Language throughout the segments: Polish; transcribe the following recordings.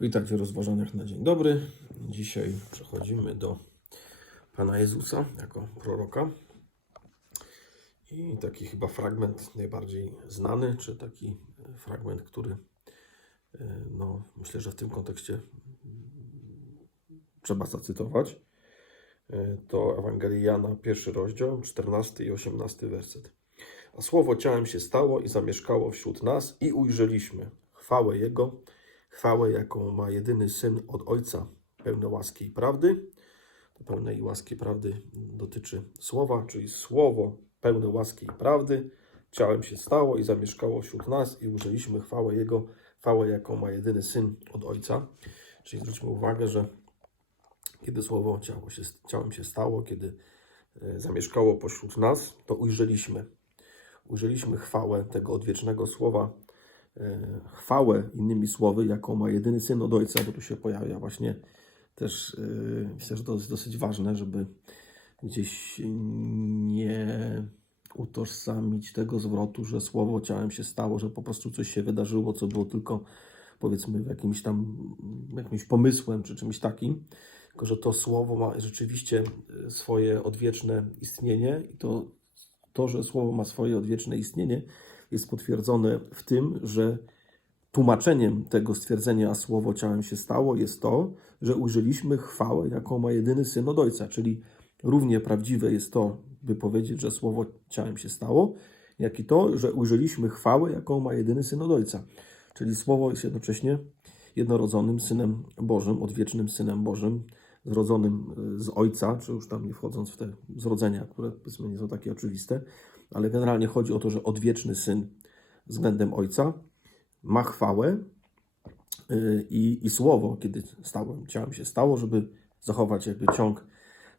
Witajcie w rozważaniach na dzień dobry. Dzisiaj przechodzimy do Pana Jezusa jako proroka. I taki chyba fragment najbardziej znany, czy taki fragment, który e, no, myślę, że w tym kontekście mm, trzeba zacytować. E, To Ewangelii Jana, pierwszy rozdział, 14 i 18 werset. A słowo ciałem się stało i zamieszkało wśród nas i ujrzeliśmy chwałę Jego, chwałę, jaką ma jedyny Syn od Ojca, pełne łaski i prawdy. To pełnej łaski prawdy dotyczy słowa, czyli słowo pełne łaski i prawdy. Ciałem się stało i zamieszkało wśród nas i ujrzeliśmy chwałę Jego, chwałę, jaką ma jedyny Syn od Ojca. Czyli zwróćmy uwagę, że kiedy słowo ciało się, ciałem się stało, kiedy e, zamieszkało pośród nas, to ujrzeliśmy. Ujrzeliśmy chwałę tego odwiecznego słowa, chwałę innymi słowy, jaką ma jedyny syn od ojca, bo tu się pojawia właśnie też, e, myślę, że to jest dosyć ważne, żeby gdzieś nie utożsamić tego zwrotu, że słowo ciałem się stało, że po prostu coś się wydarzyło, co było tylko powiedzmy jakimś tam jakimś pomysłem czy czymś takim, tylko że to słowo ma rzeczywiście e, swoje odwieczne istnienie i to, to, że słowo ma swoje odwieczne istnienie jest potwierdzone w tym, że tłumaczeniem tego stwierdzenia, a słowo ciałem się stało, jest to, że ujrzeliśmy chwałę, jaką ma jedyny syn od ojca. Czyli równie prawdziwe jest to, by powiedzieć, że słowo ciałem się stało, jak i to, że ujrzeliśmy chwałę, jaką ma jedyny syn od ojca. Czyli słowo jest jednocześnie jednorodzonym synem Bożym, odwiecznym synem Bożym, zrodzonym z ojca, czy już tam nie wchodząc w te zrodzenia, które powiedzmy nie są takie oczywiste, ale generalnie chodzi o to, że odwieczny syn względem ojca ma chwałę yy, i, i słowo, kiedy stałem, ciałem się stało, żeby zachować jakby ciąg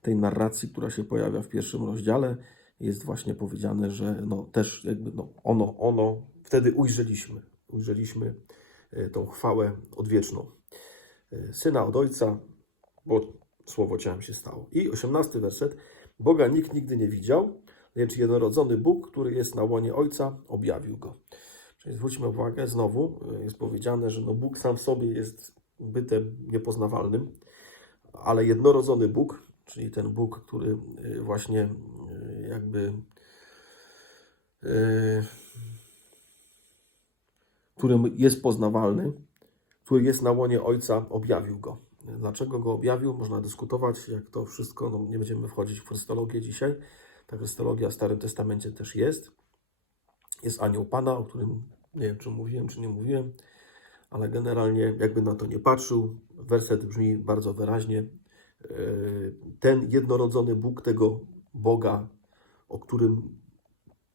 tej narracji, która się pojawia w pierwszym rozdziale, jest właśnie powiedziane, że no też jakby no ono, ono, wtedy ujrzeliśmy, ujrzeliśmy yy, tą chwałę odwieczną. Yy, Syna od ojca, bo słowo ciałem się stało. I osiemnasty werset. Boga nikt nigdy nie widział, lecz jednorodzony Bóg, który jest na łonie Ojca, objawił go. Czyli zwróćmy uwagę, znowu y, jest powiedziane, że no Bóg sam w sobie jest bytem niepoznawalnym, ale jednorodzony Bóg, czyli ten Bóg, który y, właśnie y, jakby którym jest poznawalny, który jest na łonie Ojca, objawił go. Dlaczego go objawił? Można dyskutować, jak to wszystko, no nie będziemy wchodzić w krystologię dzisiaj. Ta krystologia w Starym Testamencie też jest. Jest anioł Pana, o którym nie wiem, czy mówiłem, czy nie mówiłem, ale generalnie jakby na to nie patrzył, werset brzmi bardzo wyraźnie. Yy, Ten jednorodzony Bóg tego Boga, o którym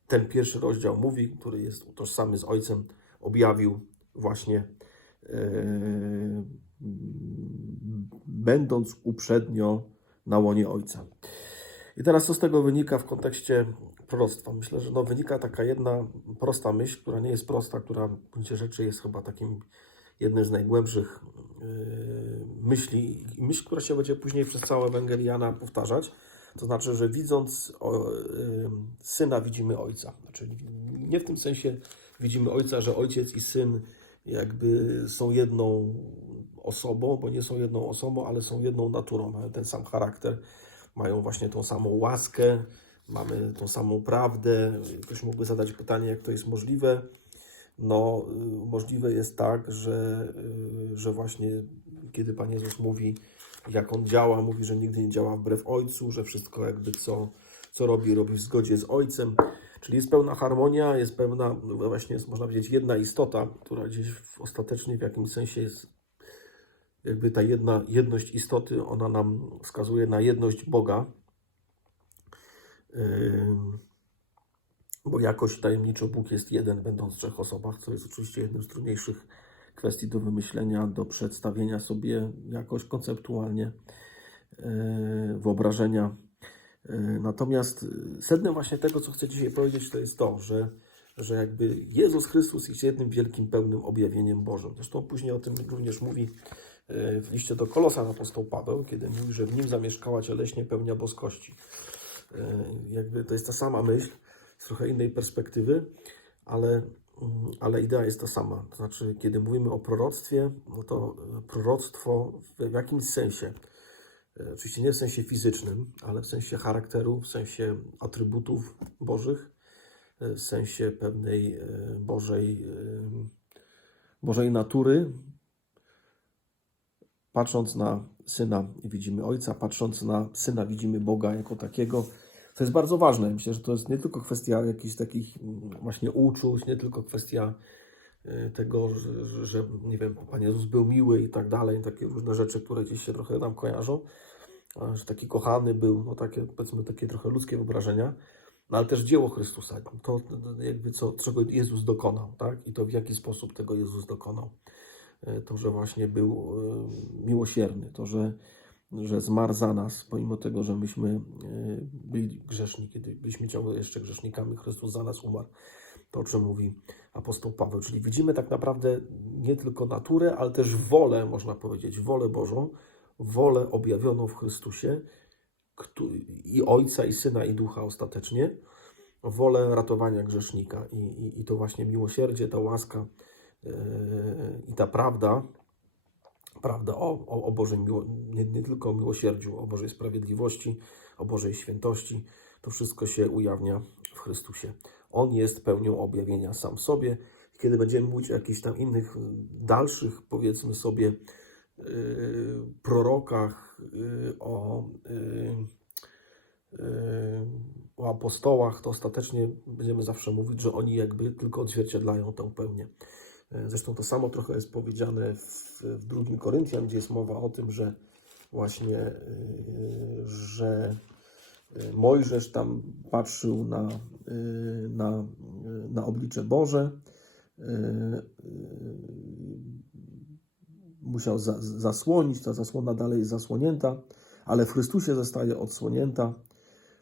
ten pierwszy rozdział mówi, który jest tożsamy z Ojcem, objawił właśnie yy, będąc uprzednio na łonie Ojca. I teraz co z tego wynika w kontekście proroctwa? Myślę, że no wynika taka jedna prosta myśl, która nie jest prosta, która w gruncie rzeczy jest chyba takim jednym z najgłębszych yy, myśli, myśl, która się będzie później przez całe Ewangeliana powtarzać. To znaczy, że widząc yy, syna, widzimy ojca. Znaczy, nie w tym sensie widzimy ojca, że ojciec i syn jakby są jedną osobą, bo nie są jedną osobą, ale są jedną naturą, mają ten sam charakter, mają właśnie tą samą łaskę, mamy tą samą prawdę. Ktoś mógłby zadać pytanie, jak to jest możliwe. No, y, możliwe jest tak, że, y, że właśnie kiedy Pan Jezus mówi, jak On działa, mówi, że nigdy nie działa wbrew Ojcu, że wszystko jakby co, co robi, robi w zgodzie z Ojcem. Czyli jest pełna harmonia, jest pełna, no właśnie jest, można powiedzieć, jedna istota, która gdzieś w, ostatecznie w jakimś sensie jest jakby ta jedna jedność istoty, ona nam wskazuje na jedność Boga. Ym, Bo jakoś tajemniczo Bóg jest jeden, będąc w trzech osobach, co jest oczywiście jednym z trudniejszych kwestii do wymyślenia, do przedstawienia sobie jakoś konceptualnie, yy, wyobrażenia. Yy, Natomiast sednem właśnie tego, co chcę dzisiaj powiedzieć, to jest to, że, że jakby Jezus Chrystus jest jednym wielkim, pełnym objawieniem Bożym. Zresztą później o tym również mówi yy, w liście do Kolosan apostoł Paweł, kiedy mówi, że w nim zamieszkała cieleśnie pełnia boskości. Yy, Jakby to jest ta sama myśl, z trochę innej perspektywy, ale Mm, ale idea jest ta sama. To znaczy, kiedy mówimy o proroctwie, no to e, proroctwo w jakimś sensie, e, oczywiście nie w sensie fizycznym, ale w sensie charakteru, w sensie atrybutów bożych, e, w sensie pewnej e, Bożej, e, Bożej natury. Patrząc na syna widzimy ojca, patrząc na syna widzimy Boga jako takiego. To jest bardzo ważne. Myślę, że to jest nie tylko kwestia jakichś takich mm, właśnie uczuć, nie tylko kwestia y, tego, że, że, nie wiem, Pan Jezus był miły i tak dalej, takie różne rzeczy, które gdzieś się trochę nam kojarzą, że taki kochany był, no takie powiedzmy takie trochę ludzkie wyobrażenia, no ale też dzieło Chrystusa, to jakby co, czego Jezus dokonał, tak? I to w jaki sposób tego Jezus dokonał. Y, To, że właśnie był y, miłosierny, to, że że zmarł za nas, pomimo tego, że myśmy e, byli grzeszni, kiedy byliśmy ciągle jeszcze grzesznikami, Chrystus za nas umarł. To, o czym mówi apostoł Paweł. Czyli widzimy tak naprawdę nie tylko naturę, ale też wolę, można powiedzieć, wolę Bożą, wolę objawioną w Chrystusie i Ojca, i Syna, i Ducha ostatecznie, wolę ratowania grzesznika. I, i, i to właśnie miłosierdzie, ta łaska i ta prawda, prawda o, o, o miło, nie, nie tylko o miłosierdziu, o Bożej sprawiedliwości, o Bożej świętości. To wszystko się ujawnia w Chrystusie. On jest pełnią objawienia sam w sobie. Kiedy będziemy mówić o jakichś tam innych, dalszych, powiedzmy sobie, yy, prorokach, yy, o, yy, o apostołach, to ostatecznie będziemy zawsze mówić, że oni jakby tylko odzwierciedlają tę pełnię. E, Zresztą to samo trochę jest powiedziane w, w drugim Koryntian, gdzie jest mowa o tym, że właśnie, e, że e, Mojżesz tam patrzył na, na, na oblicze Boże, musiał za, zasłonić, ta zasłona dalej jest zasłonięta, ale w Chrystusie zostaje odsłonięta.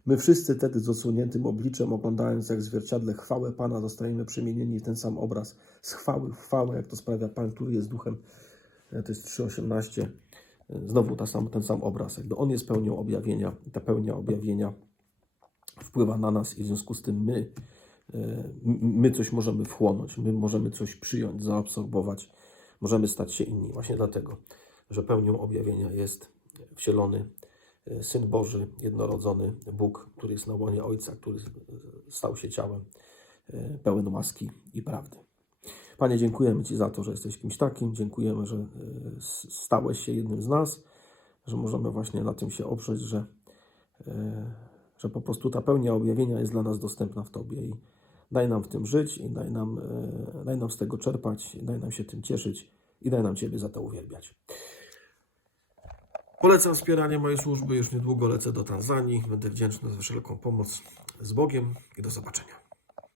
My wszyscy wtedy z odsłoniętym obliczem, oglądając jak w zwierciadle chwałę Pana, zostajemy przemienieni w ten sam obraz z chwały w chwałę, jak to sprawia Pan, który jest duchem. E, To jest 3,18. E, Znowu ta sam, ten sam obraz. Jakby On jest pełnią objawienia. i Ta pełnia objawienia wpływa na nas i w związku z tym my, e, my coś możemy wchłonąć, my możemy coś przyjąć, zaabsorbować, możemy stać się inni. Właśnie dlatego, że pełnią objawienia jest wcielony Syn Boży, jednorodzony Bóg, który jest na łonie Ojca, który stał się ciałem, e, pełen łaski i prawdy. Panie, dziękujemy Ci za to, że jesteś kimś takim. Dziękujemy, że e, stałeś się jednym z nas, że możemy właśnie na tym się oprzeć, że, e, że po prostu ta pełnia objawienia jest dla nas dostępna w Tobie. I daj nam w tym żyć, i daj nam, daj nam z tego czerpać, daj nam się tym cieszyć, i daj nam Ciebie za to uwielbiać. Polecam wspieranie mojej służby. Już niedługo lecę do Tanzanii. Będę wdzięczny za wszelką pomoc. Z Bogiem i do zobaczenia.